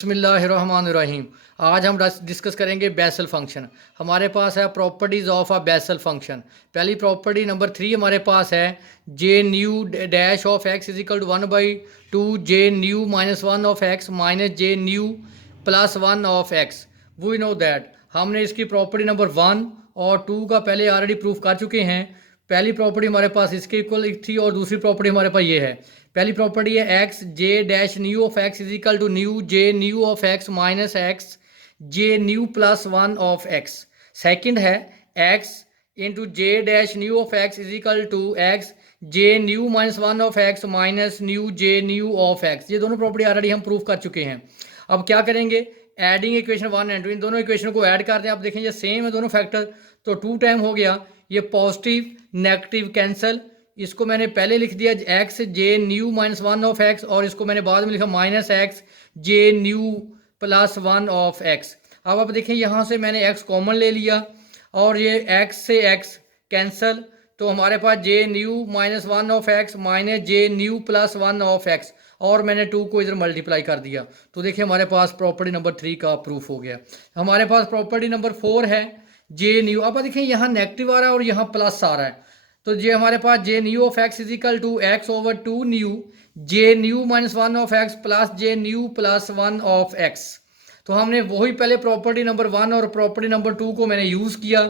बिस्मिल्लाहिर्रहमानिर्रहीम। आज हम डिस्कस करेंगे बेसल फंक्शन। हमारे पास है properties of a Bessel function. पहली प्रॉपर्टी नंबर 3 हमारे पास है J nu dash of X is equal to 1/2 J nu -1 of X minus J nu +1 of X. We know that हमने इसकी प्रॉपर्टी नंबर 1 और 2 का पहले ऑलरेडी प्रूफ कर चुके हैं। पहली प्रॉपर्टी हमारे पास इसके इक्वल थी और दूसरी प्रॉपर्टी हमारे पास ये है। पहली प्रॉपर्टी है X J dash nu of X is equal to nu J nu of X minus X J nu +1 of X. Second है X into J dash nu of X is equal to X J nu -1 of X minus nu J nu of X. ये दोनों property already हम prove कर चुके हैं। अब क्या करेंगे, एडिंग इक्वेशन 1 एंड 2, इन दोनों इक्वेशन को ऐड करते हैं। आप देखें ये सेम है दोनों फैक्टर, तो 2 टाइम हो गया। ये पॉजिटिव नेगेटिव कैंसिल, इसको मैंने पहले लिख दिया x J nu -1 of X और इसको मैंने बाद में लिखा minus X J nu +1 of X. अब आप देखें यहाँ से मैंने एक्स कॉमन ले लिया और ये एक्स से एक्स कैंसल, तो हमारे पास J nu -1 of X minus J nu +1 of X और मैंने 2 को इधर मल्टीप्लाई कर दिया। तो देखिए हमारे पास प्रॉपर्टी नंबर 3 का प्रूफ हो गया। हमारे पास प्रॉपर्टी नंबर 4 है जे न्यू। अब देखिए यहाँ नेगेटिव आ रहा है और यहाँ प्लस आ रहा है, तो ये हमारे पास J nu of X is equal to x/2 nu J nu -1 of X plus J nu +1 of X. तो हमने वही पहले प्रॉपर्टी नंबर 1 और प्रॉपर्टी नंबर 2 को मैंने यूज़ किया।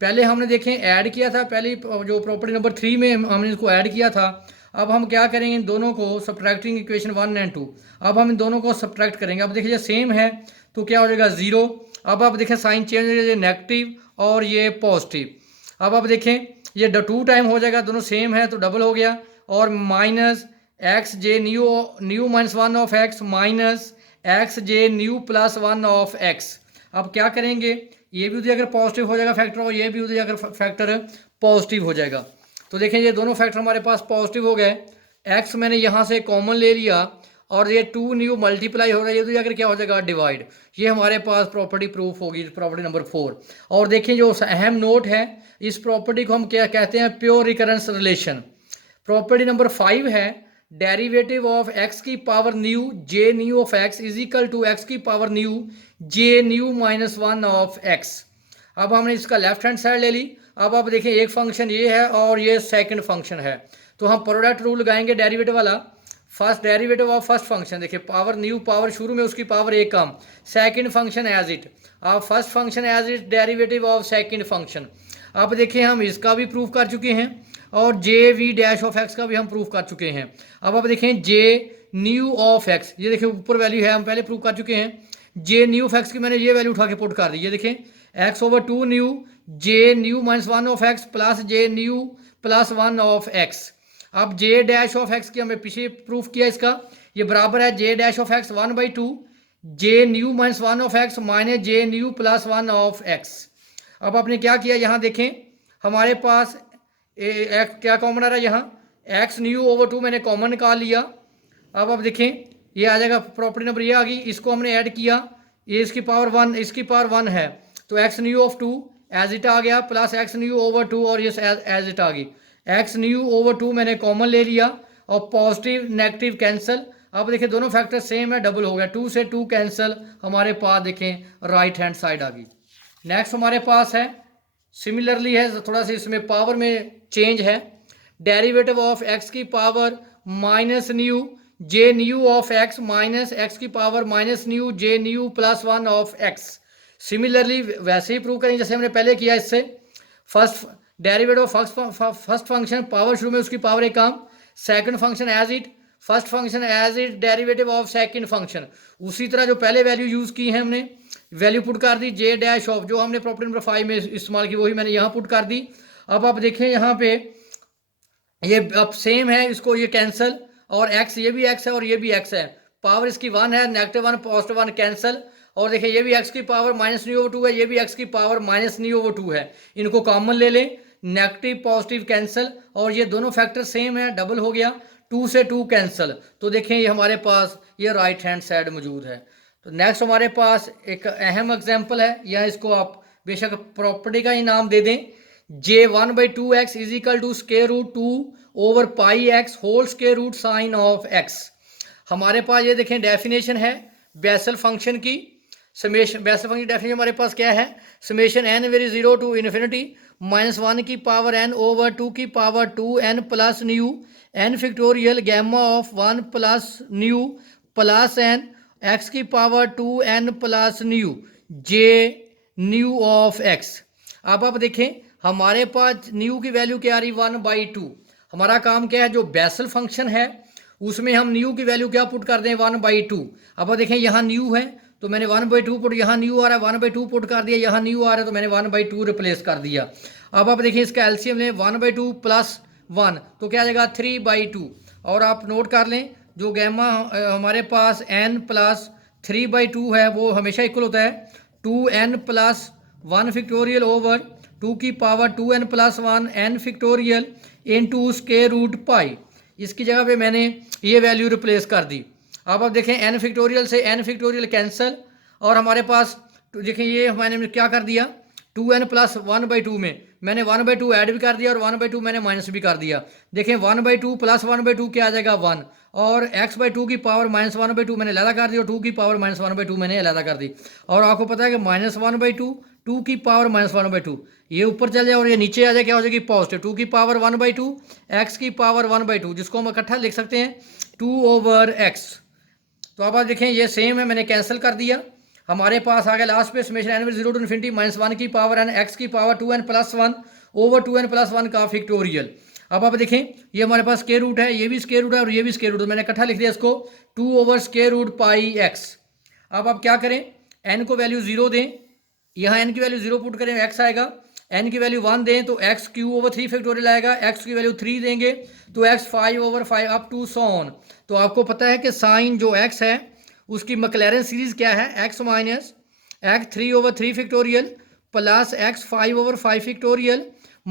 पहले हमने देखें ऐड किया था, पहले जो प्रॉपर्टी नंबर 3 में हमने इसको ऐड किया था। अब हम क्या करेंगे, इन दोनों को सब्ट्रैक्टिंग इक्वेशन 1 एंड 2, अब हम इन दोनों को सब्ट्रैक्ट करेंगे। अब देखिए सेम है तो क्या हो जाएगा 0। अब आप देखें साइन चेंज हो जाएगा, नेगेटिव और ये पॉजिटिव। अब आप देखें ये 2 टाइम हो जाएगा, दोनों सेम है तो डबल हो गया, और minus X J new new -1 of X minus X J nu +1 of X. अब क्या करेंगे, ये भी अगर पॉजिटिव हो जाएगा फैक्टर और ये भी अगर फैक्टर पॉजिटिव हो जाएगा। तो देखें ये दोनों फैक्टर हमारे पास पॉजिटिव हो गए। एक्स मैंने यहाँ से कॉमन ले लिया और ये 2 न्यू मल्टीप्लाई हो रहा है, ये तो अगर क्या हो जाएगा डिवाइड। ये हमारे पास प्रॉपर्टी प्रूफ होगी, प्रॉपर्टी नंबर 4। और देखिए जो अहम नोट है, इस प्रॉपर्टी को हम क्या कहते हैं, pure recurrence relation. Property number 5 है डेरिवेटिव ऑफ एक्स की power nu J nu of X is equal to X की power nu J nu -1 of X. अब हमने इसका लेफ्ट हैंड साइड ले ली। अब आप देखिए एक फंक्शन ये है और ये सेकंड फंक्शन है, तो हम प्रोडक्ट रूल लगाएंगे डेरिवेटिव वाला। First derivative of first function, देखिए पावर न्यू पावर शुरू में उसकी पावर एक कम, सेकंड फंक्शन एज इट। अब first function as it derivative of second function. अब देखिए हम इसका भी प्रूफ कर चुके हैं और जे वी डैश ऑफ एक्स का भी हम प्रूफ कर चुके हैं। अब आप देखें जे न्यू ऑफ एक्स, ये देखिए ऊपर वैल्यू है, हम पहले प्रूफ कर चुके हैं। जे न्यू ऑफ एक्स की मैंने ये वैल्यू उठा के पुट कर दी, ये देखें x/2 nu J nu -1 of X plus J nu +1 of X. अब जे डैश ऑफ एक्स की हमने पीछे प्रूफ किया, इसका ये बराबर है J dash of X 1/2 J nu -1 of X minus J nu +1 of X. अब आपने क्या किया, यहाँ देखें हमारे पास क्या कॉमन आ रहा है, यहाँ एक्स न्यू/2 मैंने कॉमन निकाल लिया। अब आप देखें ये आ जाएगा, प्रॉपर्टी नंबर ये आ गई, इसको हमने ऐड किया, ये इसकी पावर 1 इसकी पावर 1 है, तो एक्स न्यू/2 एज इट आ गया प्लस एक्स न्यू/2 और ये एज इट आ गई। एक्स न्यू/2 मैंने कॉमन ले लिया और पॉजिटिव नेगेटिव कैंसिल। अब देखिए दोनों फैक्टर सेम है, डबल हो गया, 2 से 2 कैंसिल, हमारे पास देखें राइट हैंड साइड आ गई। नेक्स्ट हमारे पास है सिमिलरली है, थोड़ा सा इसमें पावर में चेंज है, डेरिवेटिव ऑफ एक्स की power minus nu J nu of X minus X की power minus nu J nu +1 of X. Similarly वैसे ही प्रूव करेंगे जैसे हमने पहले किया। इससे first derivative of first function power शुरू में उसकी पावर एक कम, second function as it, first function as it derivative of second function. उसी तरह जो पहले वैल्यू यूज़ की है हमने, वैल्यू पुट कर दी जे डैश ऑफ, जो हमने प्रॉपर्टी नंबर 5 में इस्तेमाल की वही मैंने यहाँ पुट कर दी। अब आप देखें यहाँ पे ये अब सेम है, इसको ये कैंसिल, और एक्स ये भी एक्स है और ये भी एक्स है, पावर इसकी 1 है, -1 +1 कैंसिल। और देखिए ये भी एक्स की पावर -न्यू/2 है, ये भी एक्स की पावर -न्यू/2 है, इनको कॉमन ले लें, नेगेटिव पॉजिटिव कैंसिल, और ये दोनों फैक्टर सेम है, डबल हो गया, 2 से 2 कैंसिल। तो देखें ये हमारे पास ये राइट हैंड साइड मौजूद है। तो नेक्स्ट हमारे पास एक अहम एग्जाम्पल है, या इसको आप बेशक प्रॉपर्टी का ही नाम दे दें, J 1/2 x is equal to √2/πx whole square root sine of x. हमारे पास ये देखें डेफिनेशन है, बेसल फंक्शन की समेशन, बेसल फंक्शन डेफिनेशन हमारे पास क्या है, summation n vary zero to infinity -1 की पावर n ओवर 2 की power 2n plus nu n factorial gamma of 1 plus nu plus n x की power 2n plus nu J nu of x। अब आप देखें हमारे पास न्यू की value क्या आ रही 1/2। हमारा काम क्या है, जो बेसल फंक्शन है उसमें हम न्यू की वैल्यू क्या पुट कर दें 1/2। अब आप देखें यहाँ न्यू है तो मैंने 1/2 पुट, यहाँ न्यू आ रहा है 1/2 पुट कर दिया, यहाँ न्यू आ रहा है तो मैंने 1/2 रिप्लेस कर दिया। अब आप देखिए इसका एलसीएम लें 1/2 प्लस 1 तो क्या आ जाएगा 3/2। और आप नोट कर लें जो गैमा हमारे पास n प्लस 3/2 है वो हमेशा इक्वल होता है 2n प्लस 1 फैक्टोरियल ओवर 2 की power 2n plus 1 n factorial into square root pi. इसकी जगह पे मैंने ये वैल्यू रिप्लेस कर दी। अब आप देखें n फैक्टोरियल से n फैक्टोरियल कैंसिल और हमारे पास देखें ये मैंने क्या कर दिया 2n प्लस 1/2 में मैंने 1/2 ऐड भी कर दिया और 1/2 मैंने माइनस भी कर दिया। देखें 1/2 प्लस 1/2 क्या आ जाएगा 1 और x/2 की पावर -1/2 मैंने अलग कर दी और 2 की पावर -1/2 मैंने अलग कर दी। और आपको पता है कि -1/2 2 की पावर -1/2 ये ऊपर चल जाए और ये नीचे आ जाए क्या हो जाएगी पॉजिटिव 2 की पावर 1/2 x की पावर 1/2 जिसको हम इकट्ठा लिख सकते हैं 2/x। तो अब आप देखें ये सेम है, मैंने कैंसिल कर दिया। हमारे पास आ गया लास्ट पे summation n zero to infinity -1 की पावर n x की power 2n plus 1 over 2n plus 1 का फैक्टोरियल। अब आप देखें ये हमारे पास स्क्वायर रूट है, ये भी स्क्वायर रूट है और ये भी स्क्वायर रूट है, मैंने इकट्ठा लिख दिया इसको 2/√πx। अब आप क्या करें n को वैल्यू 0 दें, यहाँ n की वैल्यू 0 पुट करें x आएगा, n की वैल्यू 1 दें तो x³ फैक्टोरियल आएगा, x की वैल्यू 3 देंगे तो x 5/5 up to so on. तो आपको पता है कि साइन जो x है उसकी मैक्लैरेन सीरीज क्या है x minus x 3/3 factorial plus x 5/5 factorial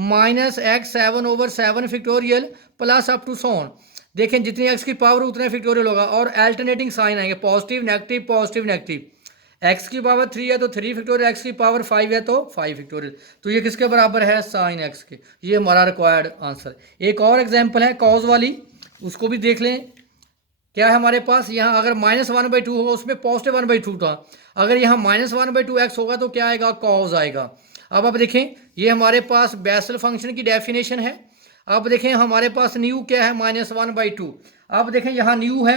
minus x 7/7 factorial plus up to so on. देखें जितनी x की पावर उतना फैक्टोरियल होगा और अल्टरनेटिंग साइन आएंगे पॉजिटिव नेगेटिव। x की पावर 3 है तो 3 फैक्टोरियल, x की पावर 5 है तो 5 फैक्टोरियल। तो ये किसके बराबर है साइन x के। ये हमारा रिक्वायर्ड आंसर। एक और एग्जांपल है कॉज वाली, उसको भी देख लें। क्या है हमारे पास यहाँ अगर -1/2 होगा उसमें पॉजिटिव 1/2 था, अगर यहाँ -1/2x होगा तो क्या आएगा कॉज आएगा। अब आप देखें ये हमारे पास बेसल फंक्शन की डेफिनेशन है। अब देखें हमारे पास न्यू क्या है -1/2। अब देखें यहाँ न्यू है,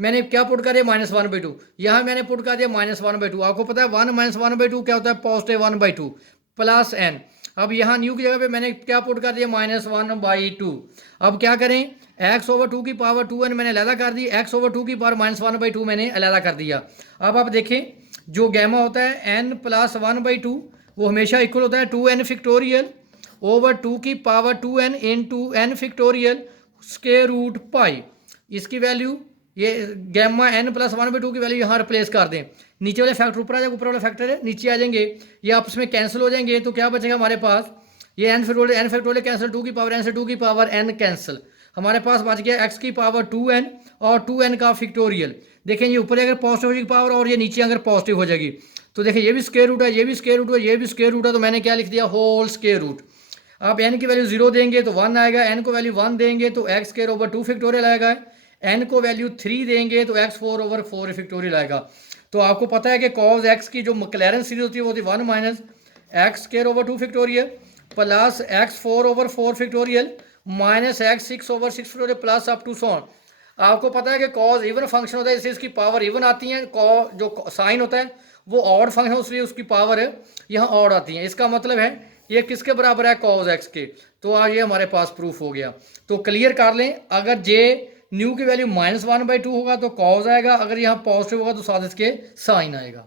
मैंने क्या पुट कर दिया -1/2, यहाँ मैंने पुट कर दिया -1/2। आपको पता है 1 -1/2 क्या होता है पॉजिटिव 1/2 प्लस n। अब यहाँ न्यू की जगह पे मैंने क्या पुट कर दिया -1/2। अब क्या करें x/2 की पावर 2n मैंने अलहदा कर दी, x/2 की पावर -1/2 मैंने अलहदा कर दिया। अब आप देखें जो गैमा होता है n प्लस 1/2 वो हमेशा इक्वल होता है 2n फैक्टोरियल ओवर 2 की power 2n into n factorial square root pi. इसकी वैल्यू ये गैमा n प्लस 1/2 की वैल्यू यहाँ रिप्लेस कर दें, नीचे वाले फैक्टर ऊपर आ जाएगा, ऊपर वाले फैक्टर है नीचे आ जाएंगे, ये आपस में कैंसिल हो जाएंगे। तो क्या बचेगा हमारे पास ये n फैक्टोरियल कैंसिल 2 की पावर n से 2 की पावर n कैंसिल, हमारे पास बच गया x की पावर 2n और 2n का फैक्टोरियल। देखें ये ऊपर अगर पॉजिटिव हो जाएगी पावर और ये नीचे अगर पॉजिटिव हो जाएगी तो देखिए ये भी स्क्वायर रूट है, ये भी स्क्वायर रूट है, ये भी स्क्वायर रूट है, तो मैंने क्या लिख दिया होल स्क्वायर रूट। आप n की वैल्यू 0 देंगे तो 1 आएगा, n को वैल्यू 1 देंगे तो x² 2 फैक्टोरियल आएगा, n को वैल्यू 3 देंगे तो x4/4 फैक्टोरियल आएगा। तो आपको पता है कि कॉज x की जो मैक्लैरेन सीरीज होती है वो होती है 1 minus x² 2 factorial plus x4/4 factorial minus x6/6 factorial plus up to so on. आपको पता है कि कॉज इवन फंक्शन होता है इससे इसकी पावर इवन आती है, जो साइन होता है वो ऑड फंक्शन उसलिए उसकी पावर यहाँ ऑड आती है। इसका मतलब है ये किसके बराबर है कॉज x के। तो आज ये हमारे पास प्रूफ हो गया। तो क्लियर कर लें, अगर j न्यू की वैल्यू -1/2 होगा तो कॉज आएगा, अगर यहाँ पॉजिटिव होगा तो साथ इसके साइन आएगा।